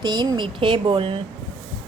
3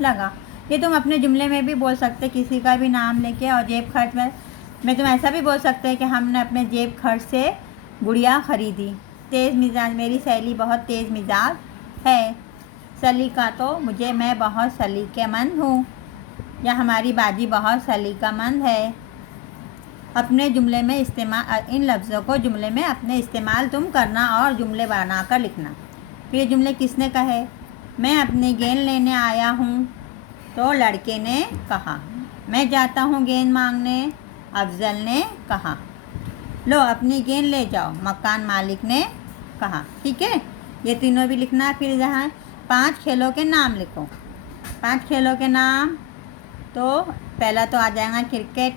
लगा। ये तुम अपने जुमले में भी बोल सकते, किसी का भी नाम लेके। और जेब खर्च में तुम ऐसा भी बोल सकते हैं कि हमने अपने जेब खर्च से गुड़िया ख़रीदी। तेज़ मिजाज, मेरी सहेली बहुत तेज़ मिजाज है। सलीका तो मुझे, मैं बहुत सलीकेमंद हूँ, या हमारी बाजी बहुत सलीकामंद है। अपने जुमले में इस्तेमाल, इन लफ्ज़ों को जुमले में अपने इस्तेमाल तुम करना और जुमले बनाकर लिखना। फिर ये जुमले किसने कहे? मैं अपनी गेंद लेने आया हूँ, तो लड़के ने कहा। मैं जाता हूँ गेंद मांगने, अफजल ने कहा। लो अपनी गेंद ले जाओ, मकान मालिक ने कहा। ठीक है, ये तीनों भी लिखना है। फिर यहाँ 5 खेलों के नाम लिखो। 5 खेलों के नाम, तो पहला तो आ जाएगा क्रिकेट,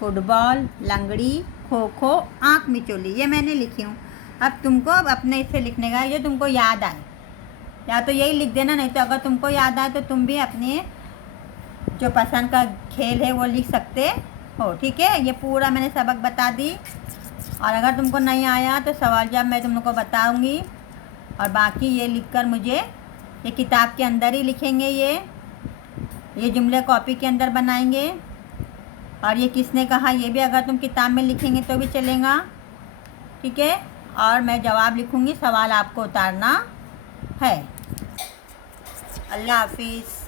फुटबॉल, लंगड़ी, खो खो, आँख मिचोली। ये मैंने लिखी हूँ। अब तुमको अपने इससे लिखने का, ये तुमको याद आए, या तो यही लिख देना, नहीं तो अगर तुमको याद आए तो तुम भी अपने जो पसंद का खेल है वो लिख सकते हो। ठीक है, ये पूरा मैंने सबक बता दी। और अगर तुमको नहीं आया तो सवाल जब मैं तुम लोग को बताऊँगी, और बाकी ये लिखकर मुझे, ये किताब के अंदर ही लिखेंगे। ये जुमले कॉपी के अंदर बनाएंगे। और ये किसने कहा, ये भी अगर तुम किताब में लिखेंगे तो भी चलेगा। ठीक है, और मैं जवाब लिखूँगी, सवाल आपको उतारना है। अल्लाह हाफिज़।